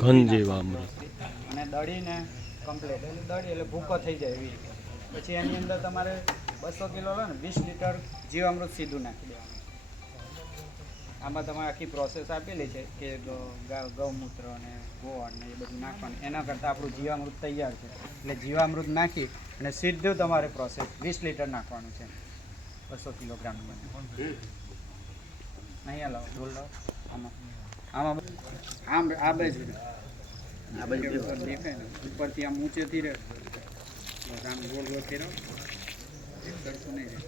ઘન જીવામૃત. અને દળીને કમ્પ્લીટ એટલે દળી એટલે ભૂકો થઈ જાય એવી રીતે. પછી એની અંદર તમારે બસો કિલો લો ને વીસ લીટર જીવામૃત સીધું નાખી દેવાનું. આમાં તમારે આખી પ્રોસેસ આપેલી છે કે ગૌમૂત્ર અને ગોળ ને એ બધું નાખવાનું. એના કરતાં આપણું જીવામૃત તૈયાર છે. એટલે જીવામૃત નાખી અને સીધું તમારે પ્રોસેસ વીસ લીટર નાખવાનું છે. બસો કિલોગ્રામ અહીંયા લાવો ડોલ લાવો. આમાં. આમાં આમ આ બાજુ. આ બાજુ દેખાય ને? ઉપરથી આમ ઊંચેથી રહે. બસ આમ ગોળ ગોળ ફેરવો સરખું નહીં રહે.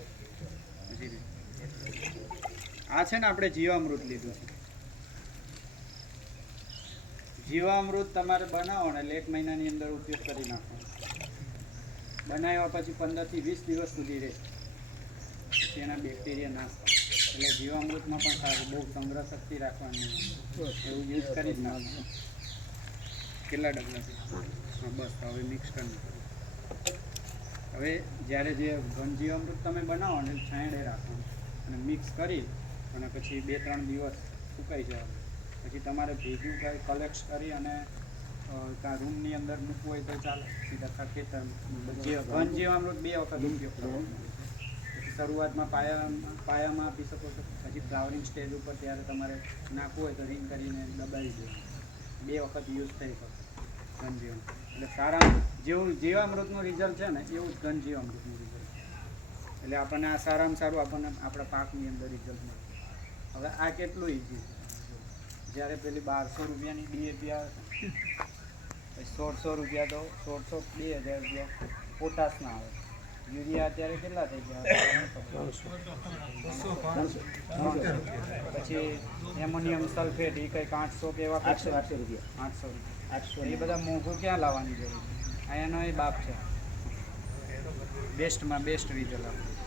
આ છે ને આપણે જીવામૃત લીધું છે. જીવામૃત તમારે બનાવો ને એટલે એક મહિનાની અંદર ઉપયોગ કરી નાખો. બનાવ્યા પછી પંદરથી વીસ દિવસ સુધી રહે. તેના બેક્ટેરિયા નાશ થાય. એટલે જીવામૃતમાં પણ સારું બહુ સંગ્રહ શક્તિ રાખવાની એવું યુઝ કરી જ કેટલા ડબલા બસ હવે મિક્સ કરી હવે જ્યારે જે ઘન જીવામૃત તમે બનાવો ને, છાંયડે રાખવાનું અને મિક્સ કરી અને પછી બે ત્રણ દિવસ સુકાઈ જવાનું. પછી તમારે ભેગું કાંઈ કલેક્ટ કરી અને ત્યાં રૂમની અંદર મૂકવું હોય તો ચાલે. સીધા ખેતર ઘન જીવામૃત બે વખત ઉપયોગ કરવાનો શરૂઆતમાં પાયામાં પાયામાં આપી શકો છો. પછી ફ્લાવરિંગ સ્ટેજ ઉપર ત્યારે તમારે નાખવું હોય તો રિંગ કરીને દબાવી દેવાનું બે વખત યુઝ થઈ શકે. ઘનજીવન. એટલે સારા જેવું જીવામૃતનું રિઝલ્ટ છે ને, એવું જ ઘનજીવામૃતનું રિઝલ્ટ એટલે આપણને આ સારામાં સારું આપણને આપણા પાકની અંદર રિઝલ્ટ મળે. હવે આ કેટલું ઈઝી જ્યારે પેલી બારસો રૂપિયાની ડીએપી આવે સોળસો રૂપિયા તો સોળસો બે હજાર રૂપિયા પોટાશના આવે યુરિયા અત્યારે કેટલા થઈ ગયા? પછી એમોનિયમ સલ્ફેટ એ કંઈક આઠસો કે એવા આઠસો આઠસો રૂપિયા. આઠસો રૂપિયા. આઠસો એ બધા મોંઘું ક્યાં લાવવાની જરૂર આ એનો એ બાપ છે. બેસ્ટમાં બેસ્ટ રીતે આપે.